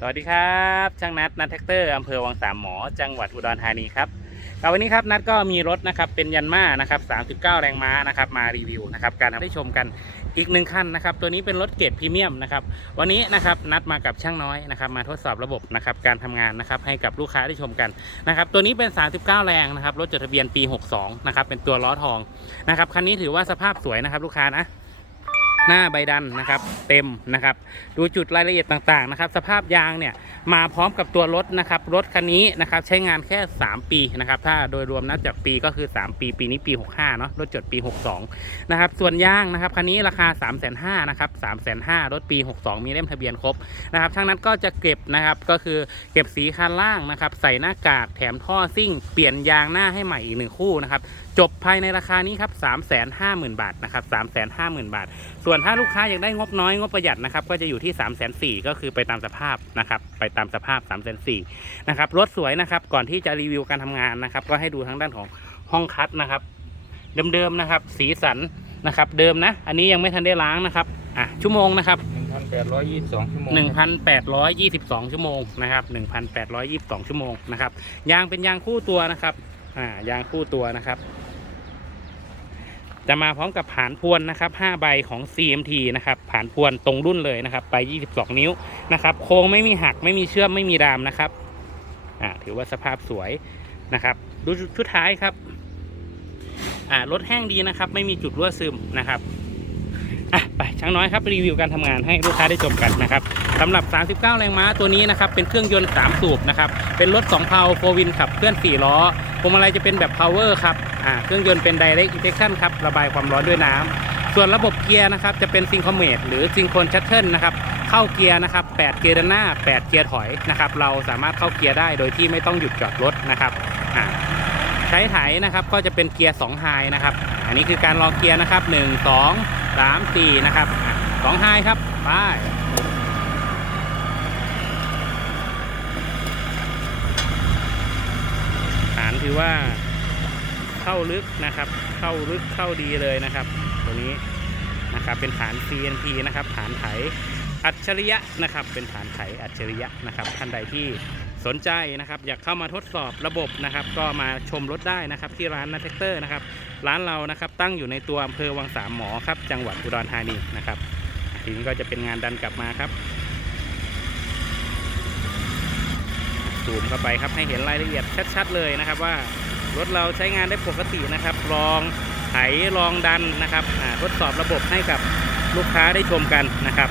สวัสดีครับ ช่างนัดนัดแท็กเตอร์อำเภอวังสามหมอ จังหวัดอุดรธานีครับครับวันนี้ครับนัดก็มีรถนะครับเป็นยันมานะครับ 39 แรงม้านะครับมารีวิวนะครับการได้ชมกันอีกหนึ่งคันนะครับตัวนี้เป็นรถเกรดพรีเมียมนะครับวันนี้นะครับนัดมากับช่างน้อยนะครับมาทดสอบระบบนะครับการทำงานนะครับให้กับลูกค้าได้ชมกันนะครับตัวนี้เป็น 39 แรงนะครับรถจดทะเบียนปี 62นะครับเป็นตัวล้อทองนะครับคันนี้ถือว่าสภาพสวยนะครับลูกค้านะ หน้าใบดันนะครับ เต็มนะครับ ดูจุดรายละเอียดต่างๆนะครับ สภาพยางเนี่ยมาพร้อมกับตัวรถนะครับ รถคันนี้นะครับใช้งานแค่ 3 ปีนะครับ ถ้าโดยรวมนับจากปีก็คือ 3 ปี ปีนี้ปี 65เนาะรถจดปี 62 นะครับ ส่วนยางนะครับคันนี้ราคา 3 5 0 0 0นะครับ3 5 0 0 0รถปี 62 มีเล่มทะเบียนครบนะครับช่างนั้นก็จะเก็บนะครับก็คือเก็บสีคันล่างนะครับ ใส่หน้ากากแถมท่อซิ่ง เปลี่ยนยางหน้าให้ใหม่อีกหนึ่งคู่นะครับ จบภายในราคานี้ครับ3 5 0 0 0 0 บาทนะครับ3 5 0 0 0 0 บาท ส่วนถ้าลูกค้าอยากได้งบน้อยงบประหยัดนะครับก็จะอยู่ที่3ามแสนสก็คือไปตามสภาพนะครับไปตามสภาพ3ามแสนสนะครับรถสวยนะครับก่อนที่จะรีวิวการทำงานนะครับก็ให้ดูทางด้านของห้องคัดนะครับ เดิมๆนะครับ สีสันนะครับเดิมนะ อันนี้ยังไม่ทันได้ล้างนะครับอะชั่วโมงนะครับหนึ่งพันแปดร้อยยี่สิบสองชั่วโมง 1,822 ชั่วโมงนะครับ 1,822 ชั่วโมงนะครับ ยางเป็นยางคู่ตัวนะครับ อ่า ยางคู่ตัวนะครับ จะมาพร้อมกับผานพวนนะครับ5ใบของ CMT นะครับผานพวนตรงรุ่นเลยนะครับไป 22 นิ้วนะครับโค้งไม่มีหักไม่มีเชื่อมไม่มีดามนะครับอ่าถือว่าสภาพสวยนะครับ ดูชุดท้ายครับอ่ารถแห้งดีนะครับ ไม่มีจุดรั่วซึมนะครับอะไปช่างน้อยครับรีวิวการทำงานให้ลูกค้าได้ชมกันนะครับสำหรับ 39 แรงม้าตัวนี้นะครับ เป็นเครื่องยนต์ 3 สูบนะครับ เป็นรถ 2เพาโฟวินขับเคลื่อน 4 ล้อพวงมาลัยจะเป็นแบบ power ครับ อ่าเครื่องยนต์เป็น direct injection ครับระบายความร้อนด้วยน้ำส่วนระบบเกียร์นะครับจะเป็น synchromate หรือ synchron shuttle นะครับเข้าเกียร์นะครับ8เกียร์ด้านหน้า 8 เกียร์ถอยนะครับเราสามารถเข้าเกียร์ได้โดยที่ไม่ต้องหยุดจอดรถนะครับอ่าใช้ไถนะครับก็จะเป็นเกียร์2 high นะครับอันนี้คือการลองเกียร์นะครับ 1 2 3 4 นะครับอะ2 high ครับไปฐานถือว่า เข้าลึกนะครับ เข้าลึกเข้าดีเลยนะครับ ตัวนี้นะครับเป็นฐาน CNP นะครับฐานไถอัจฉริยะนะครับ เป็นฐานไถอัจฉริยะนะครับท่านใดที่สนใจนะครับ อยากเข้ามาทดสอบระบบนะครับ ก็มาชมรถได้นะครับ ที่ร้านนัทเทคเตอร์นะครับ ร้านเรานะครับตั้งอยู่ในตัวอำเภอวังสามหมอครับ จังหวัดอุดรธานีนะครับทีนี้ก็จะเป็นงานดันกลับมาครับซูมเข้าไปครับให้เห็นรายละเอียดชัด ๆ เลยนะครับว่า รถเราใช้งานได้ปกตินะครับ ลองไถลองดันนะครับทดสอบระบบให้กับลูกค้าได้ชมกันนะครับ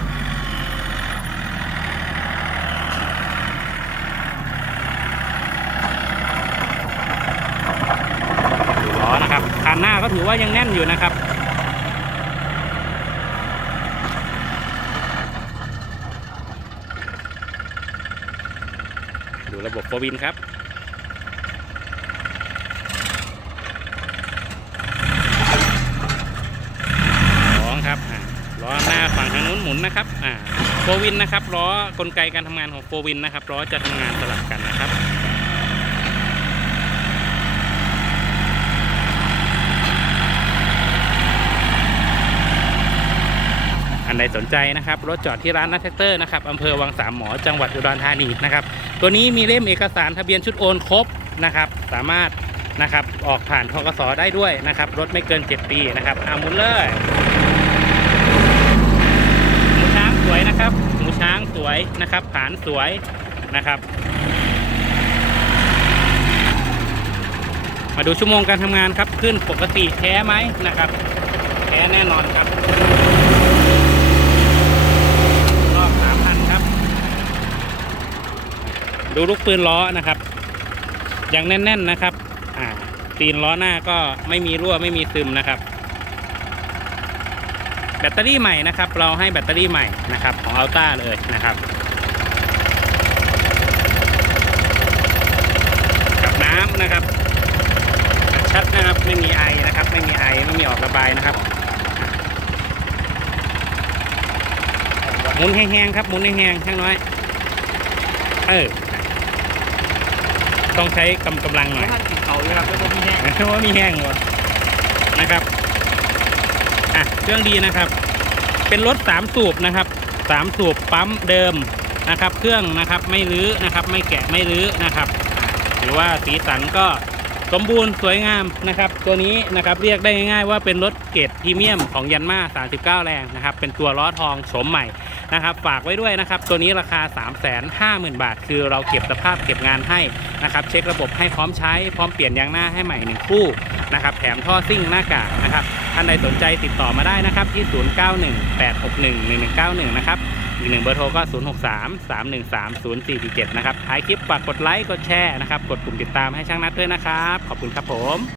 ดูล้อนะครับคันหน้าก็ถือว่ายังแน่นอยู่นะครับดูระบบโฟวินครับ ล้อครับอ่าล้อหน้าฝั่งทาง นนะครับอ่าโฟวินนะครับล้อกลไกการทำงานของโฟวินนะครับล้อจะทำงานสลับกันนะครับอันใดสนใจนะครับรถจอดที่ร้านนัทแท็กเตอร์นะครับอำเภอวังสามหมอจังหวัดอุดรธานีนะครับ ตัวนี้มีเล่มเอกสารทะเบียนชุดโอนครบนะครับ สามารถนะครับออกผ่านทกสได้ด้วยนะครับ รถไม่เกิน 7 ปีนะครับอามุนเลยหมูช้าง สวยนะครับหมูช้างสวยนะครับ ผานสวยนะครับ มาดูชั่วโมงการทำงานครับ ขึ้นปกติแท้ไหมนะครับ แท้แน่นอนครับรอบสามพันครับ ดูลูกปืนล้อนะครับยังแน่น ๆนะครับ อ่าตีนล้อหน้าก็ไม่มีรั่วไม่มีซึมนะครับ ตเตอรี่ใหม่นะครับ เราให้แบตเตอรี่ใหม่นะครับของอัลต้าเลยนะครับกับน้ำนะครับ ชัดนะครับไม่มีไอนะครับ ไม่มีไอไม่มีออกระบายนะครับหมุนแห้งๆครับหมุนแห้งๆช่างน้อย เออต้องใช้กำกำลังหน่อยท่านติดเขาเลยครับแล้วก็มีแห้งเพราะว่ามีแห้งวะนะครับ อะเครื่องดีนะครับ เป็นรถสามสูบนะครับสามสูบปั๊มเดิมนะครับ เครื่องนะครับไม่รื้อนะครับ ไม่แกะไม่รื้อนะครับหรือว่าสีสันก็สมบูรณ์สวยงามนะครับ ตัวนี้นะครับเรียกได้ง่าย ๆ ว่าเป็นรถเกรดพรีเมียมของยันมา 39 แรงนะครับ เป็นตัวล้อทองโฉมใหม่นะครับ ฝากไว้ด้วยนะครับ ตัวนี้ราคา 350,000 บาท คือเราเก็บสภาพเก็บงานให้นะครับ เช็คระบบให้พร้อมใช้พร้อมเปลี่ยนยางหน้าให้ใหม่หนึ่งคู่นะครับ แถมท่อซิ่งหน้ากากนะครับ ท่านใดสนใจติดต่อมาได้นะครับที่ 0918611191 นะครับ อีกหนึ่งเบอร์โทรก็ 063-313-0447 นะครับท้ายคลิปฝากกดไลค์ กดแชร์นะครับ กดปุ่มติดตามให้ช่างนัดด้วยนะครับ ขอบคุณครับผม